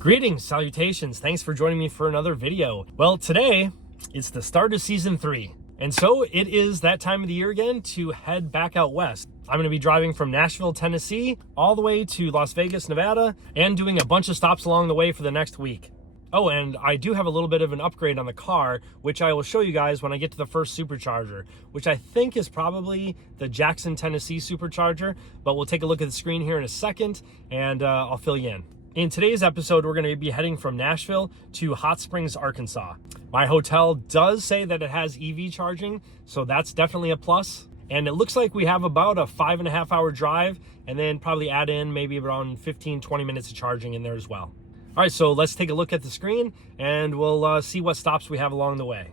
Greetings, salutations, thanks for joining me for another video. Well, today, it's the start of season 3. And so it is that time of the year again to head back out west. I'm gonna be driving from Nashville, Tennessee, all the way to Las Vegas, Nevada, and doing a bunch of stops along the way for the next week. Oh, and I do have a little bit of an upgrade on the car, which I will show you guys when I get to the first Supercharger, which I think is probably the Jackson, Tennessee Supercharger, but we'll take a look at the screen here in a second, and I'll fill you in. In today's episode, we're going to be heading from Nashville to Hot Springs, Arkansas. My hotel does say that it has EV charging, so that's definitely a plus. And it looks like we have about a 5.5 hour drive, and then probably add in maybe around 15-20 minutes of charging in there as well. All right, so let's take a look at the screen, and we'll see what stops we have along the way.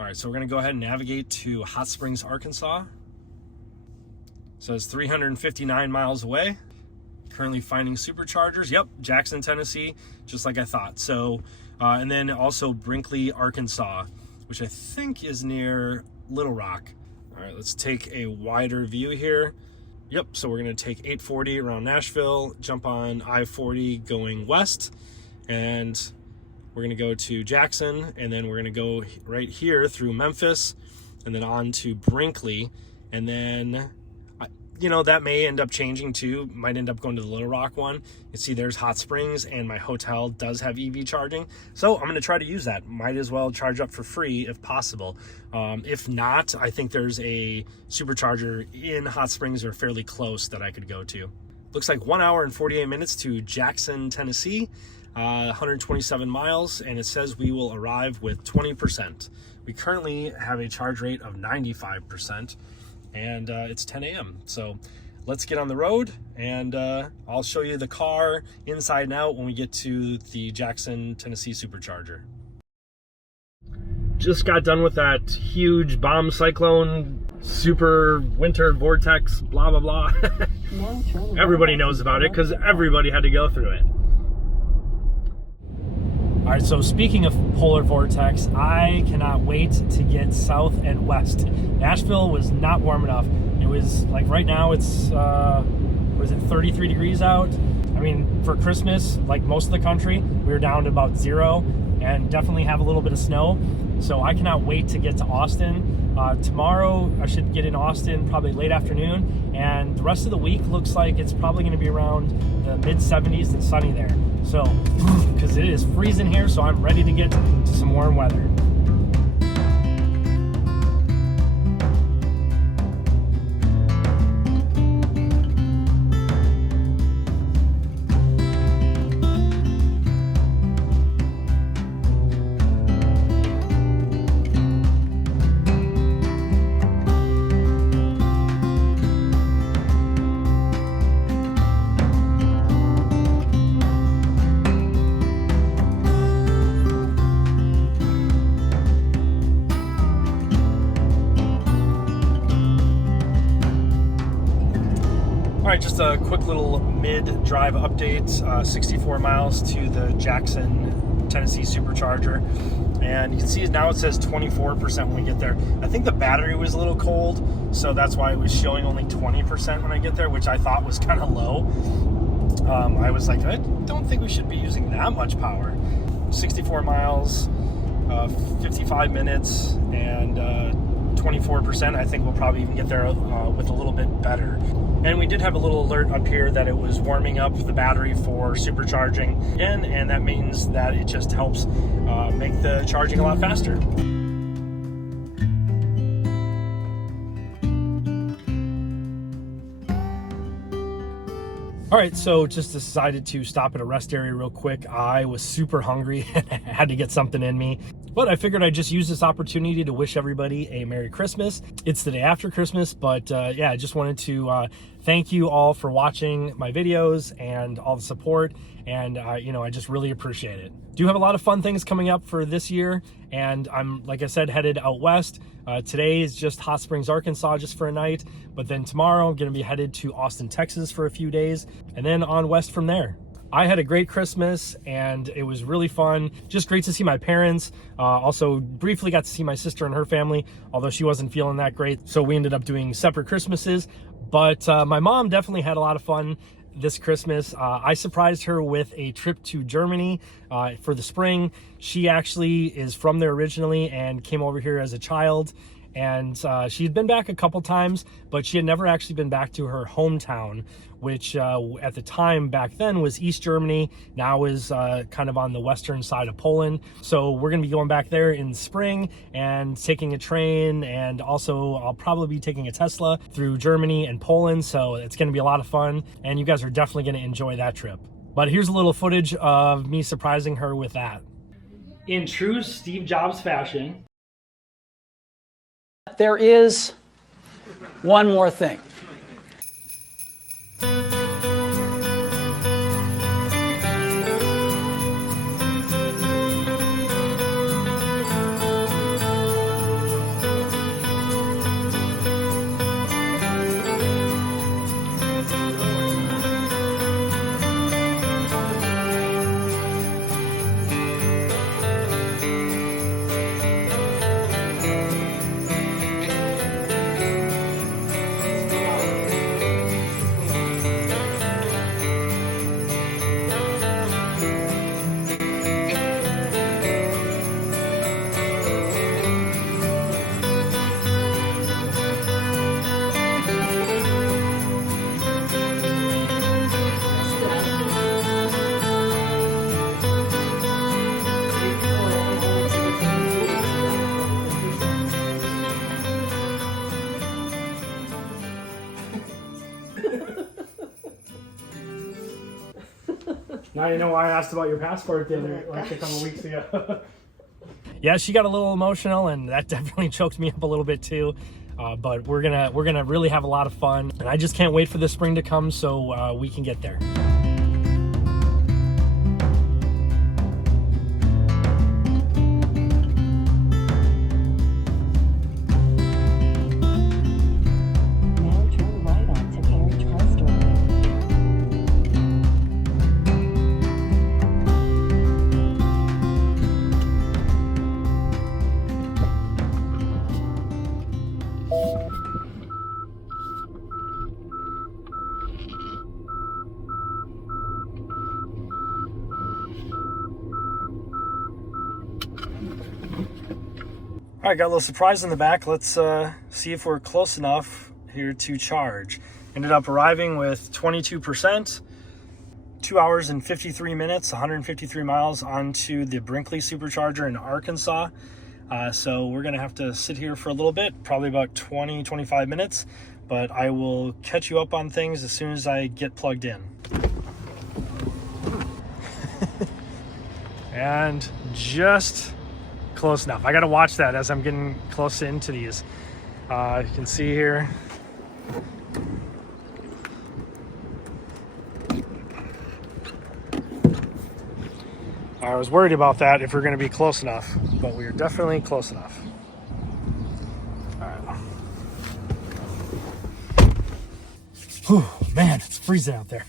All right, so we're going to go ahead and navigate to Hot Springs, Arkansas. So it's 359 miles away. Currently finding superchargers. Yep, Jackson, Tennessee, just like I thought. So, and then also Brinkley, Arkansas, which I think is near Little Rock. All right, let's take a wider view here. Yep, so we're gonna take 840 around Nashville, jump on I-40 going west, and we're gonna go to Jackson, and then we're gonna go right here through Memphis, and then on to Brinkley, and then you know, that may end up changing too. Might end up going to the Little Rock one. You see there's Hot Springs, and my hotel does have EV charging. So I'm gonna try to use that. Might as well charge up for free if possible. If not, I think there's a supercharger in Hot Springs or fairly close that I could go to. Looks like 1 hour and 48 minutes to Jackson, Tennessee, 127 miles, and it says we will arrive with 20%. We currently have a charge rate of 95%. And it's 10 a.m. So let's get on the road, and I'll show you the car inside and out when we get to the Jackson, Tennessee Supercharger. Just got done with that huge bomb cyclone, super winter vortex, blah, blah, blah. Everybody knows about it because everybody had to go through it. All right, so speaking of polar vortex, I cannot wait to get south and west. Nashville was not warm enough. It was like right now it's, what is it, 33 degrees out? I mean, for Christmas, like most of the country, we were down to about 0 and definitely have a little bit of snow. So I cannot wait to get to Austin. Tomorrow I should get in Austin probably late afternoon, and the rest of the week looks like it's probably gonna be around the mid 70s and sunny there. So, because it is freezing here, so I'm ready to get to some warm weather. All right, just a quick little mid-drive update, 64 miles to the Jackson, Tennessee Supercharger. And you can see now it says 24% when we get there. I think the battery was a little cold, so that's why it was showing only 20% when I get there, which I thought was kind of low. I was like, I don't think we should be using that much power. 64 miles, 55 minutes, and 24%. I think we'll probably even get there with a little bit better. And we did have a little alert up here that it was warming up the battery for supercharging again, and that means that it just helps make the charging a lot faster. All right, so just decided to stop at a rest area real quick. I was super hungry and had to get something in me. But I figured I'd just use this opportunity to wish everybody a Merry Christmas. It's the day after Christmas, but yeah, I just wanted to thank you all for watching my videos and all the support. And you know, I just really appreciate it. Do have a lot of fun things coming up for this year, and I'm, like I said, headed out west. Today is just Hot Springs, Arkansas, just for a night, but then tomorrow I'm gonna be headed to Austin, Texas for a few days, and then on west from there. I had a great Christmas and it was really fun. Just great to see my parents. Also briefly got to see my sister and her family, although she wasn't feeling that great. So we ended up doing separate Christmases. But my mom definitely had a lot of fun this Christmas. I surprised her with a trip to Germany for the spring. She actually is from there originally and came over here as a child. And she had been back a couple times, but she had never actually been back to her hometown, which at the time back then was East Germany, now is kind of on the western side of Poland. So we're going to be going back there in spring and taking a train, and also I'll probably be taking a Tesla through Germany and Poland. So it's going to be a lot of fun, and you guys are definitely going to enjoy that trip. But here's a little footage of me surprising her with that. In true Steve Jobs fashion, there is one more thing. Now you know why I asked about your passport a couple weeks ago. Yeah, she got a little emotional, and that definitely choked me up a little bit too. But we're gonna really have a lot of fun, and I just can't wait for the spring to come so we can get there. All right, got a little surprise in the back. Let's see if we're close enough here to charge. Ended up arriving with 22%, 2 hours and 53 minutes, 153 miles onto the Brinkley Supercharger in Arkansas. So we're gonna have to sit here for a little bit, probably about 20-25 minutes, but I will catch you up on things as soon as I get plugged in. And just close enough. I got to watch that as I'm getting close into these. You can see here. I was worried about that if we're going to be close enough, but we are definitely close enough. All right. Whew, man, it's freezing out there.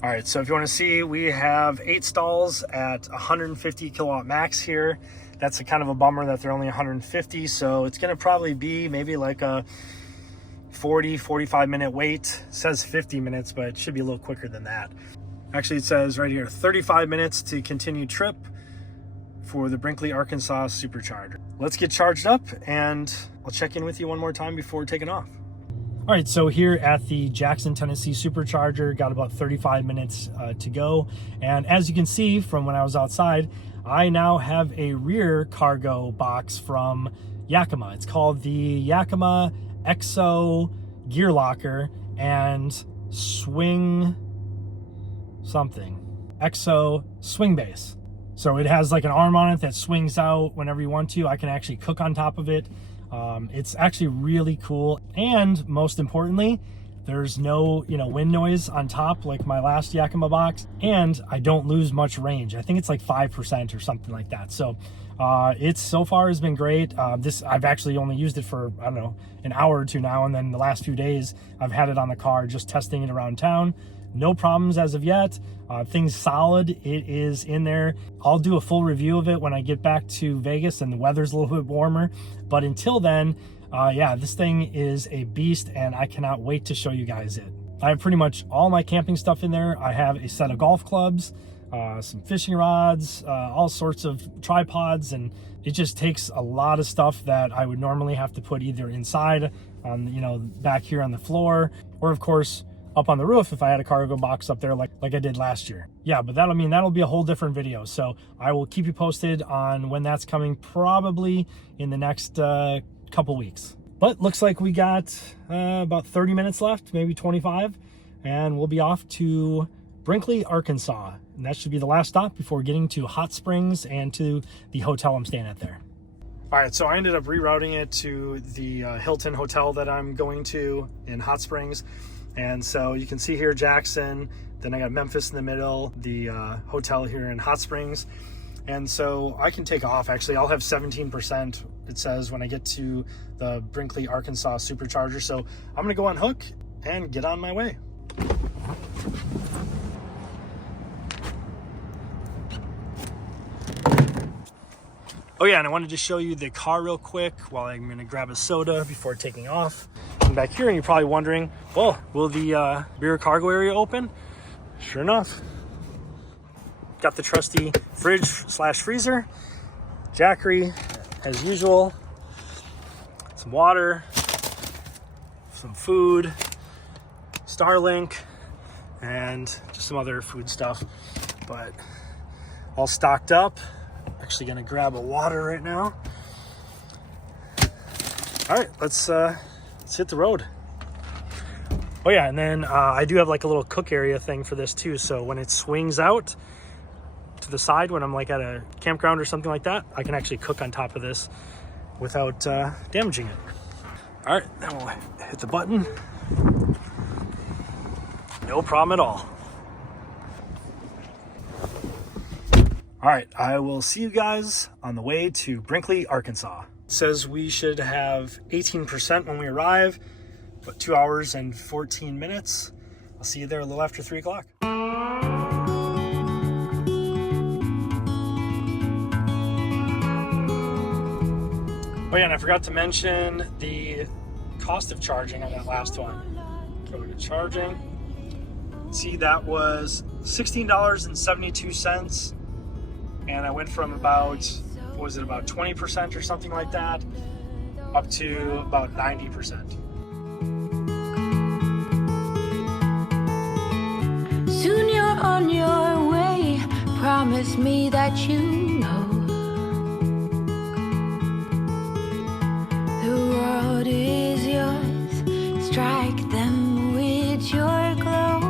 All right, so if you want to see, we have 8 stalls at 150 kilowatt max here. That's a kind of a bummer that they're only 150, so it's going to probably be maybe like a 40-45 minute wait. It says 50 minutes, but it should be a little quicker than that. Actually, it says right here 35 minutes to continue trip for the Brinkley, Arkansas Supercharger. Let's get charged up, and I'll check in with you one more time before taking off. All right, so here at the Jackson, Tennessee Supercharger, got about 35 minutes to go. And as you can see from when I was outside, I now have a rear cargo box from Yakima. It's called the Yakima Exo Gear Locker and Swing something. Exo Swing Base. So it has like an arm on it that swings out whenever you want to. I can actually cook on top of it. It's actually really cool, and most importantly, there's no wind noise on top like my last Yakima box, and I don't lose much range. I think it's like 5% or something like that. So it's so far has been great. I've actually only used it for, I don't know, an hour or two now, and then the last few days I've had it on the car just testing it around town. No problems as of yet. Things solid. It is in there. I'll do a full review of it when I get back to Vegas and the weather's a little bit warmer. But until then, yeah, this thing is a beast, and I cannot wait to show you guys it. I have pretty much all my camping stuff in there. I have a set of golf clubs, some fishing rods, all sorts of tripods, and it just takes a lot of stuff that I would normally have to put either inside on, you know, back here on the floor, or of course up on the roof if I had a cargo box up there like I did last year. Yeah, but that'll be a whole different video. So I will keep you posted on when that's coming, probably in the next couple weeks. But looks like we got about 30 minutes left, maybe 25, and we'll be off to Brinkley, Arkansas. And that should be the last stop before getting to Hot Springs and to the hotel I'm staying at there. All right, so I ended up rerouting it to the Hilton hotel that I'm going to in Hot Springs. And so you can see here Jackson, then I got Memphis in the middle, the hotel here in Hot Springs. And so I can take off. Actually, I'll have 17%, it says, when I get to the Brinkley, Arkansas Supercharger. So I'm gonna go on hook and get on my way. Oh yeah, and I wanted to show you the car real quick while I'm gonna grab a soda before taking off. And back here, and you're probably wondering, well, will the rear cargo area open? Sure enough. Got the trusty fridge slash freezer, Jackery as usual, some water, some food, Starlink, and just some other food stuff, but all stocked up. Actually gonna grab a water right now. All right, let's hit the road. Oh yeah, and then I do have like a little cook area thing for this too. So when it swings out to the side, when I'm like at a campground or something like that, I can actually cook on top of this without damaging it. All right, then we'll hit the button. No problem at all. All right, I will see you guys on the way to Brinkley, Arkansas. It says we should have 18% when we arrive, but 2 hours and 14 minutes. I'll see you there a little after 3 o'clock. Oh yeah, and I forgot to mention the cost of charging on that last one. Go to charging. See, that was $16.72. And I went from about, what was it, about 20% or something like that, up to about 90%. Soon you're on your way, promise me that you know the world is yours, strike them with your glow.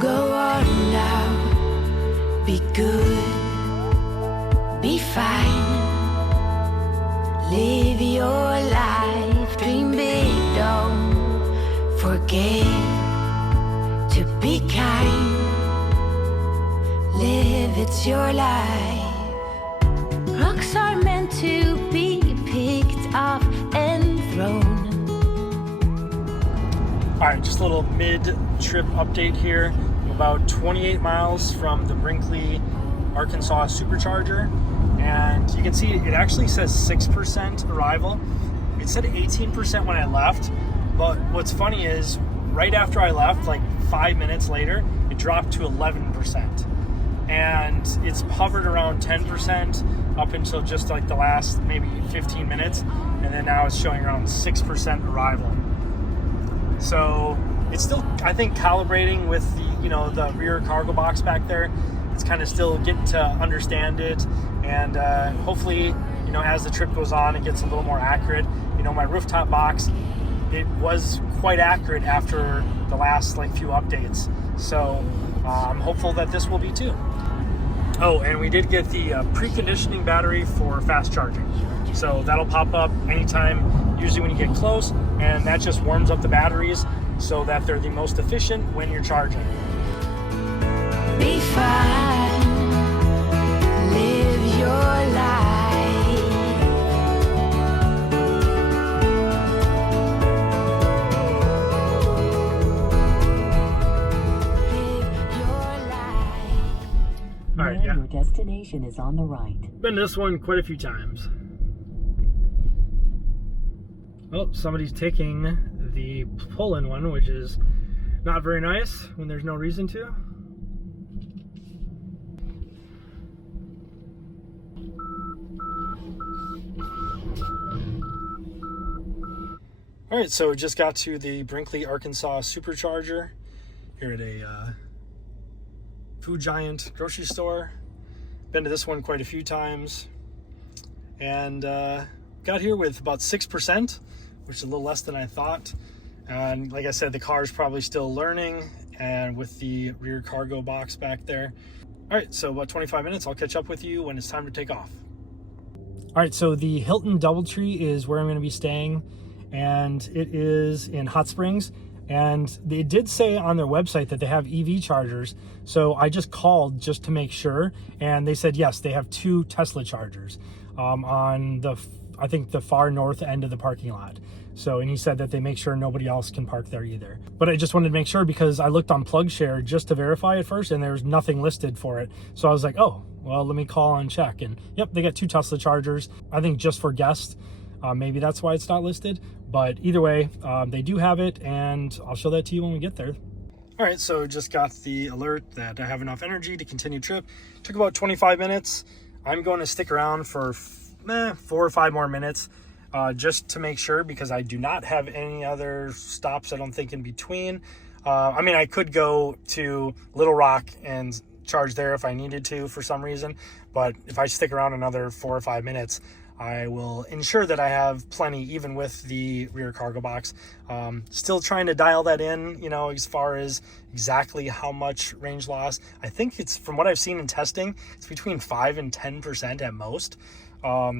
Go on now, be good, be fine, live your life, dream big, don't forget to be kind, live, it's your life. Rocks are meant to be picked up and thrown. All right, just a little mid-trip update here. I'm about 28 miles from the Brinkley, Arkansas Supercharger, and you can see it actually says 6% arrival. It said 18% when I left, but what's funny is right after I left, like 5 minutes later, it dropped to 11%, and it's hovered around 10% up until just like the last maybe 15 minutes, and then now it's showing around 6% arrival. So it's still, I think, calibrating with the, you know, the rear cargo box back there. It's kind of still getting to understand it, and hopefully, you know, as the trip goes on, it gets a little more accurate. You know, my rooftop box, it was quite accurate after the last like few updates. So I'm hopeful that this will be too. Oh, and we did get the preconditioning battery for fast charging. So that'll pop up anytime, usually when you get close, and that just warms up the batteries so that they're the most efficient when you're charging. Be fine, live your life. Live your life. All right, yeah. Your destination is on the right. Been to this one quite a few times. Oh, somebody's taking the pull-in one, which is not very nice when there's no reason to. All right, so we just got to the Brinkley, Arkansas Supercharger here at a Food Giant grocery store. Been to this one quite a few times, and got here with about 6%, which is a little less than I thought. And like I said, the car is probably still learning, and with the rear cargo box back there. All right, so about 25 minutes. I'll catch up with you when it's time to take off. All right, so the Hilton DoubleTree is where I'm going to be staying, and it is in Hot Springs. And they did say on their website that they have EV chargers. So I just called just to make sure. And they said, yes, they have 2 Tesla chargers on the, I think, the far north end of the parking lot. So, and he said that they make sure nobody else can park there either. But I just wanted to make sure because I looked on PlugShare just to verify at first and there was nothing listed for it. So I was like, oh, well, let me call and check. And yep, they got 2 Tesla chargers, I think just for guests. Maybe that's why it's not listed, but either way, they do have it, and I'll show that to you when we get there. All right, so just got the alert that I have enough energy to continue trip. Took about 25 minutes. I'm going to stick around for 4 or 5 more minutes just to make sure, because I do not have any other stops, I don't think, in between. I mean, I could go to Little Rock and charge there if I needed to for some reason, but if I stick around another 4 or 5 minutes, I will ensure that I have plenty, even with the rear cargo box. Still trying to dial that in, you know, as far as exactly how much range loss. I think it's, from what I've seen in testing, it's between 5 and 10% at most.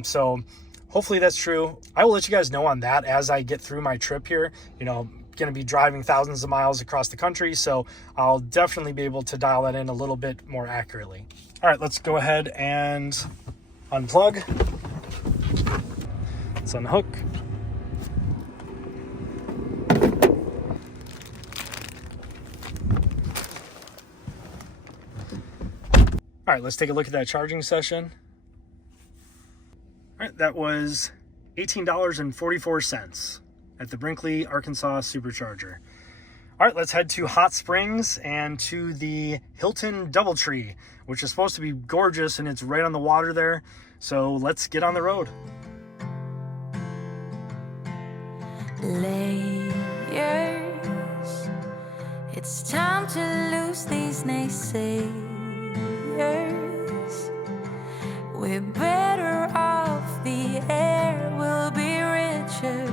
So hopefully that's true. I will let you guys know on that as I get through my trip here. You know, going to be driving thousands of miles across the country, so I'll definitely be able to dial that in a little bit more accurately. All right, let's go ahead and unplug. Let's unhook. All right, let's take a look at that charging session. All right, that was $18.44 at the Brinkley, Arkansas Supercharger. All right, let's head to Hot Springs and to the Hilton DoubleTree, which is supposed to be gorgeous, and it's right on the water there. So let's get on the road. Layers, it's time to lose these naysayers. We're better off, the air will be richer,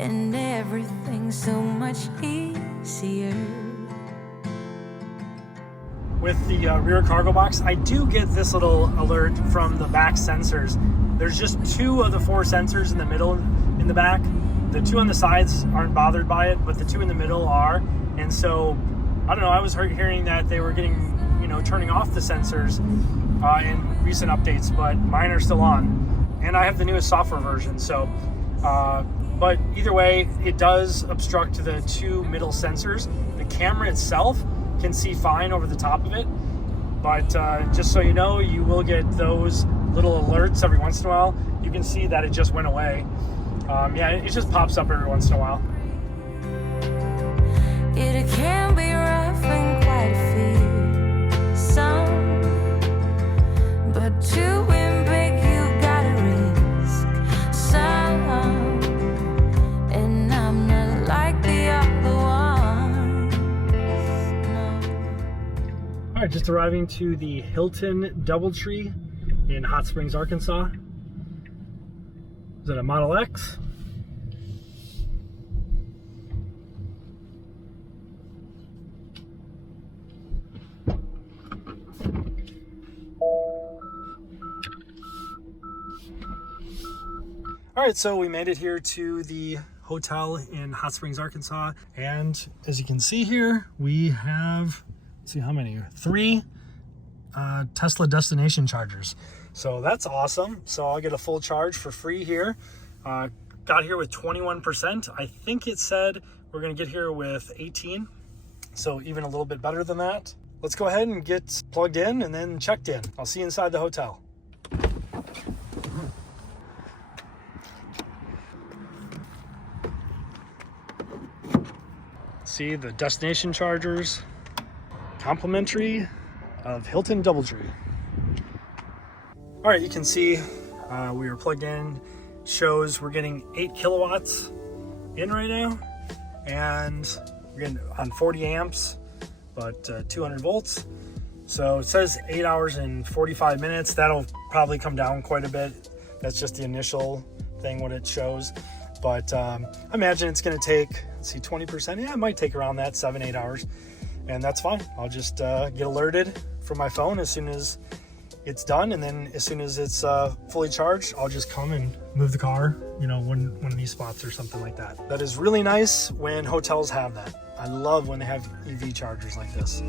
and everything's so much easier. With the rear cargo box, I do get this little alert from the back sensors. There's just 2 of the 4 sensors in the middle, in the back. The 2 on the sides aren't bothered by it, but the 2 in the middle are. And so, I don't know, I was hearing that they were getting, you know, turning off the sensors in recent updates, but mine are still on. And I have the newest software version, so, but either way, it does obstruct the 2 middle sensors. The camera itself can see fine over the top of it, but just so you know, you will get those little alerts every once in a while. You can see that it just went away. Yeah, it just pops up every once in a while. It can be rough and quite fearsome, but to win big you gotta risk some, and I'm not like the other ones, no. All right, just arriving to the Hilton DoubleTree in Hot Springs, Arkansas. Is it a Model X? All right, so we made it here to the hotel in Hot Springs, Arkansas. And as you can see here, we have, let's see how many, 3 Tesla destination chargers. So that's awesome. So I'll get a full charge for free here. Got here with 21%. I think it said we're gonna get here with 18. So even a little bit better than that. Let's go ahead and get plugged in and then checked in. I'll see you inside the hotel. see the destination chargers, complimentary of Hilton Doubletree. All right, you can see we are plugged in. Shows we're getting 8 kilowatts in right now, and we're getting on 40 amps, but 200 volts. So it says 8 hours and 45 minutes. That'll probably come down quite a bit. That's just the initial thing, what it shows. But I imagine it's going to take, let's see, 20%. Yeah, it might take around that 7-8 hours, and that's fine. I'll just get alerted from my phone as soon as it's done, and then as soon as it's fully charged, I'll just come and move the car, you know, one of these spots or something like that. That is really nice when hotels have that. I love when they have EV chargers like this.